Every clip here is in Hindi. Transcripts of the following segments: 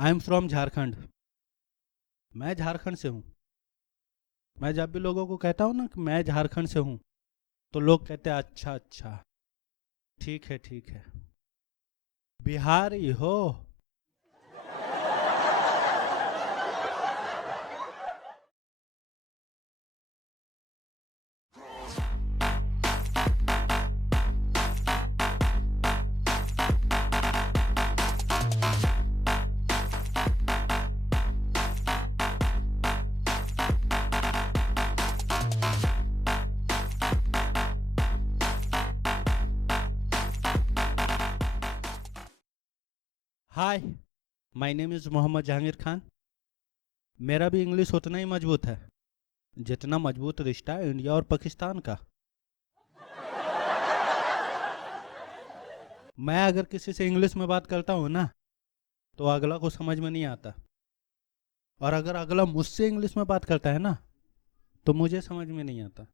I am from Jharkhand. मैं झारखंड से हूँ। मैं जब भी लोगों को कहता हूँ ना कि मैं झारखंड से हूँ, तो लोग कहते हैं अच्छा अच्छा, ठीक है ठीक है। बिहारी हो? Hi, my name is Mohammad Jahangir Khan. मेरा भी इंग्लिश उतना ही मजबूत है जितना मजबूत रिश्ता है इंडिया और पाकिस्तान का। मैं अगर किसी से इंग्लिश में बात करता हूँ ना, तो अगला को समझ में नहीं आता। और अगर अगला मुझसे इंग्लिश में बात करता है ना, तो मुझे समझ में नहीं आता।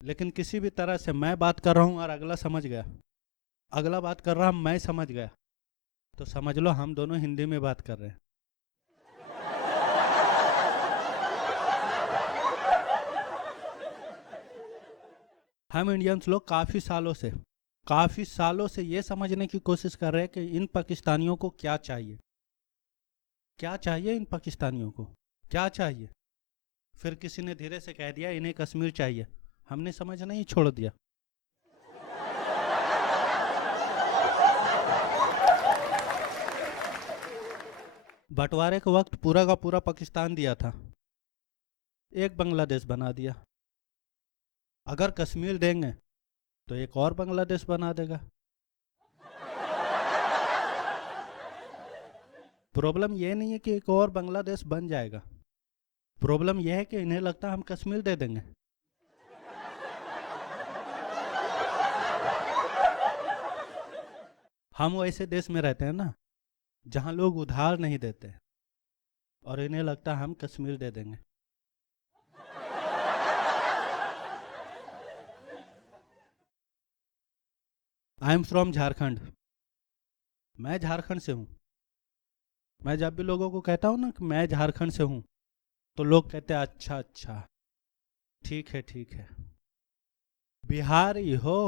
लेकिन किसी भी तरह से मैं बात कर रहा हूँ और अगला समझ गया, अगला बात कर रहा मैं समझ गया, तो समझ लो हम दोनों हिंदी में बात कर रहे हैं। हम इंडियंस लोग काफ़ी सालों से ये समझने की कोशिश कर रहे हैं कि इन पाकिस्तानियों को क्या चाहिए। क्या चाहिए इन पाकिस्तानियों को? क्या चाहिए? फिर किसी ने धीरे से कह दिया इन्हें कश्मीर चाहिए। हमने समझना ही छोड़ दिया। बंटवारे के वक्त पूरा का पूरा पाकिस्तान दिया था, एक बांग्लादेश बना दिया। अगर कश्मीर देंगे तो एक और बांग्लादेश बना देगा। प्रॉब्लम यह नहीं है कि एक और बांग्लादेश बन जाएगा, प्रॉब्लम यह है कि इन्हें लगता है हम कश्मीर दे देंगे। हम वैसे देश में रहते हैं ना, जहाँ लोग उधार नहीं देते, और इन्हें लगता है हम कश्मीर दे देंगे। I am from Jharkhand. मैं झारखंड से हूँ। मैं जब भी लोगों को कहता हूँ ना कि मैं झारखंड से हूँ, तो लोग कहते हैं अच्छा अच्छा, ठीक है ठीक है। बिहारी हो?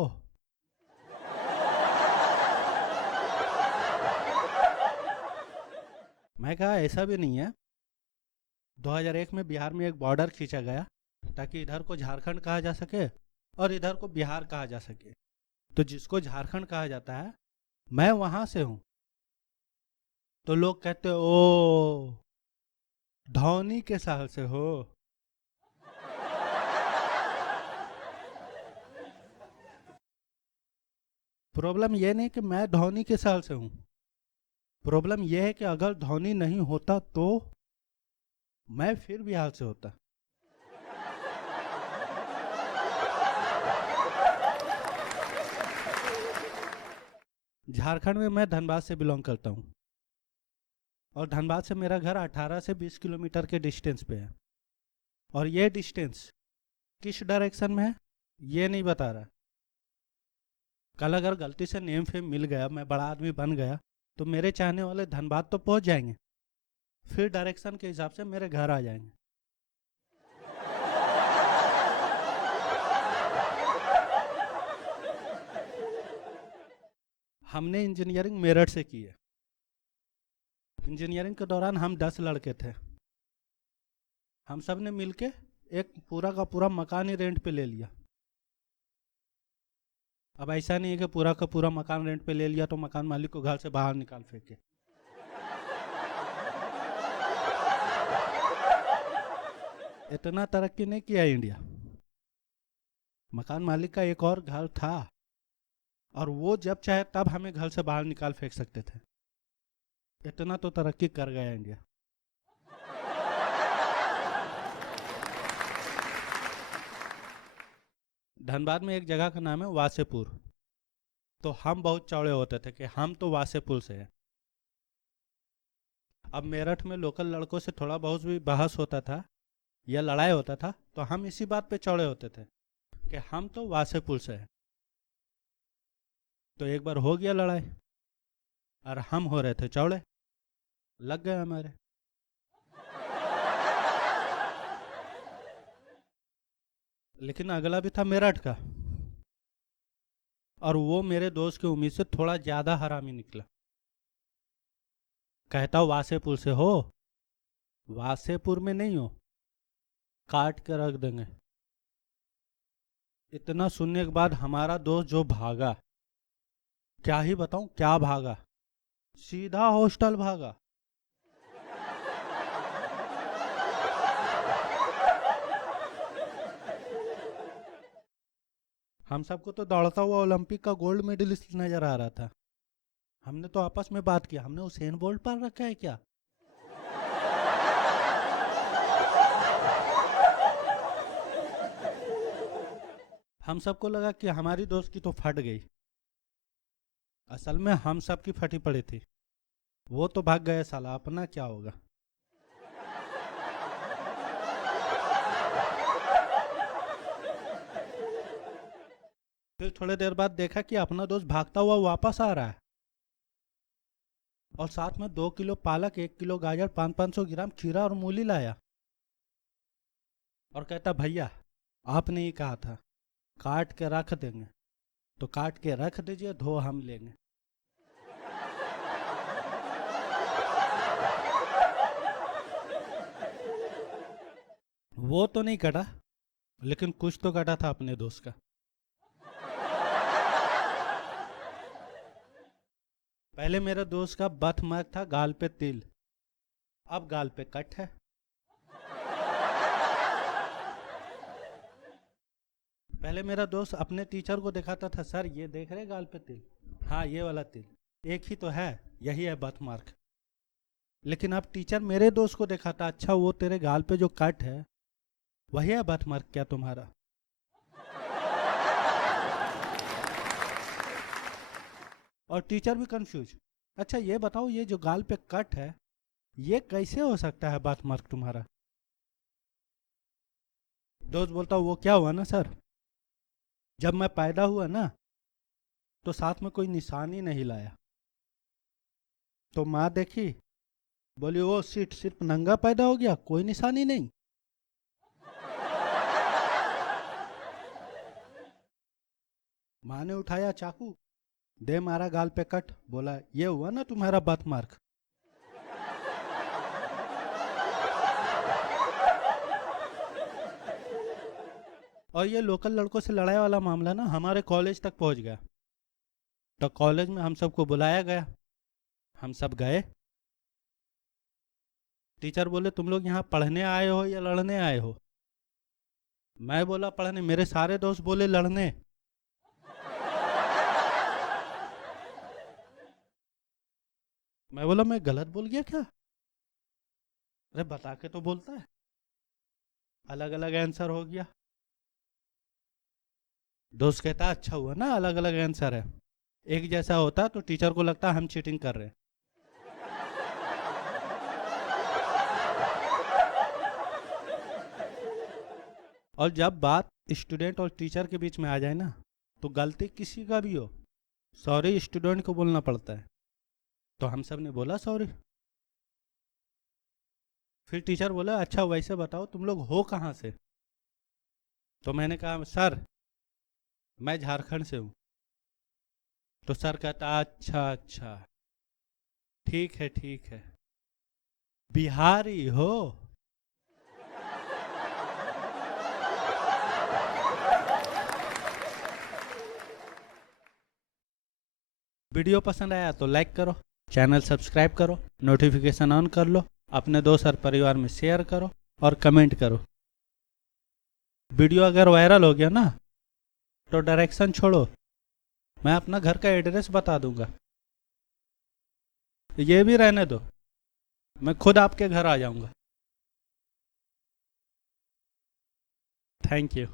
मैं कहा ऐसा भी नहीं है। 2001 में बिहार में एक बॉर्डर खींचा गया ताकि इधर को झारखंड कहा जा सके और इधर को बिहार कहा जा सके। तो जिसको झारखंड कहा जाता है, मैं वहां से हूँ, तो लोग कहते ओ, धौनी के साल से हो? प्रॉब्लम यह नहीं कि मैं धौनी के साल से हूँ, प्रॉब्लम यह है कि अगर धौनी नहीं होता तो मैं फिर बिहार से होता। झारखंड में मैं धनबाद से बिलोंग करता हूँ, और धनबाद से मेरा घर 18 से 20 किलोमीटर के डिस्टेंस पे है। और ये डिस्टेंस किस डायरेक्शन में है ये नहीं बता रहा। कल अगर गलती से नेम फेम मिल गया, मैं बड़ा आदमी बन गया, तो मेरे चाहने वाले धनबाद तो पहुंच जाएंगे, फिर डायरेक्शन के हिसाब से मेरे घर आ जाएंगे। हमने इंजीनियरिंग मेरठ से की है। इंजीनियरिंग के दौरान हम 10 लड़के थे। हम सब ने मिलके एक पूरा का पूरा मकान ही रेंट पे ले लिया। अब ऐसा नहीं है कि पूरा का पूरा मकान रेंट पे ले लिया तो मकान मालिक को घर से बाहर निकाल फेंके। इतना तरक्की नहीं किया इंडिया। मकान मालिक का एक और घर था, और वो जब चाहे तब हमें घर से बाहर निकाल फेंक सकते थे। इतना तो तरक्की कर गया इंडिया। धनबाद में एक जगह का नाम है वासेपुर। तो हम बहुत चौड़े होते थे कि हम तो वासेपुर से हैं। अब मेरठ में लोकल लड़कों से थोड़ा बहुत भी बहस होता था या लड़ाई होता था, तो हम इसी बात पे चौड़े होते थे कि हम तो वासेपुर से हैं। तो एक बार हो गया लड़ाई, और हम हो रहे थे चौड़े, लग गए हमारे। लेकिन अगला भी था मेरठ का, और वो मेरे दोस्त की उम्मीद से थोड़ा ज्यादा हरामी निकला। कहता वासेपुर से हो। वासेपुर में नहीं हो, काट के रख देंगे। इतना सुनने के बाद हमारा दोस्त जो भागा, क्या ही बताऊं क्या भागा, सीधा हॉस्टल भागा। हम सबको तो दौड़ता हुआ ओलंपिक का गोल्ड मेडलिस्ट नजर आ रहा था। हमने तो आपस में बात किया, हमने उसेन बोल्ट पर रखा है क्या। हम सबको लगा कि हमारी दोस्त की तो फट गई। असल में हम सब की फटी पड़ी थी। वो तो भाग गए, साला अपना क्या होगा। फिर थोड़ी देर बाद देखा कि अपना दोस्त भागता हुआ वापस आ रहा है, और साथ में 2 किलो पालक, 1 किलो गाजर, 500-500 ग्राम खीरा और मूली लाया। और कहता भैया आपने ही कहा था काट के रख देंगे, तो काट के रख दीजिए, धो हम लेंगे। वो तो नहीं कटा, लेकिन कुछ तो कटा था अपने दोस्त का। पहले मेरे दोस्त का बथ मार्क था गाल पे तिल, अब गाल पे कट है। पहले मेरा दोस्त अपने टीचर को दिखाता था, सर ये देख रहे गाल पे तिल, हाँ ये वाला तिल, एक ही तो है, यही है बथ मार्क। लेकिन अब टीचर मेरे दोस्त को दिखाता, अच्छा वो तेरे गाल पे जो कट है वही है बथ मार्क क्या तुम्हारा। और टीचर भी कंफ्यूज, अच्छा ये बताओ ये जो गाल पे कट है ये कैसे हो सकता है बथ मार्क तुम्हारा। दोस्त बोलता वो क्या हुआ ना सर, जब मैं पैदा हुआ ना तो साथ में कोई निशान ही नहीं लाया, तो माँ देखी, बोली वो सीट सिर्फ नंगा पैदा हो गया, कोई निशानी नहीं। माँ ने उठाया चाकू, दे मारा गाल पे कट, बोला ये हुआ ना तुम्हारा बर्थ मार्क। और ये लोकल लड़कों से लड़ाई वाला मामला ना हमारे कॉलेज तक पहुंच गया। तो कॉलेज में हम सबको बुलाया गया, हम सब गए। टीचर बोले तुम लोग यहाँ पढ़ने आए हो या लड़ने आए हो। मैं बोला पढ़ने, मेरे सारे दोस्त बोले लड़ने। मैं बोला मैं गलत बोल गया क्या। अरे बता के तो बोलता है, अलग अलग आंसर हो गया। दोस्त कहता अच्छा हुआ ना अलग अलग आंसर है, एक जैसा होता तो टीचर को लगता हम चीटिंग कर रहे हैं। और जब बात स्टूडेंट और टीचर के बीच में आ जाए ना, तो गलती किसी का भी हो, सॉरी स्टूडेंट को बोलना पड़ता है। तो हम सब ने बोला सॉरी। फिर टीचर बोला अच्छा वैसे बताओ तुम लोग हो कहाँ से। तो मैंने कहा सर मैं झारखंड से हूँ। तो सर कहता अच्छा अच्छा, ठीक है ठीक है, बिहारी हो। वीडियो पसंद आया तो लाइक करो, चैनल सब्सक्राइब करो, नोटिफिकेशन ऑन कर लो, अपने दोस्त और परिवार में शेयर करो और कमेंट करो। वीडियो अगर वायरल हो गया ना तो डायरेक्शन छोड़ो, मैं अपना घर का एड्रेस बता दूंगा। ये भी रहने दो, मैं खुद आपके घर आ जाऊंगा। Thank you.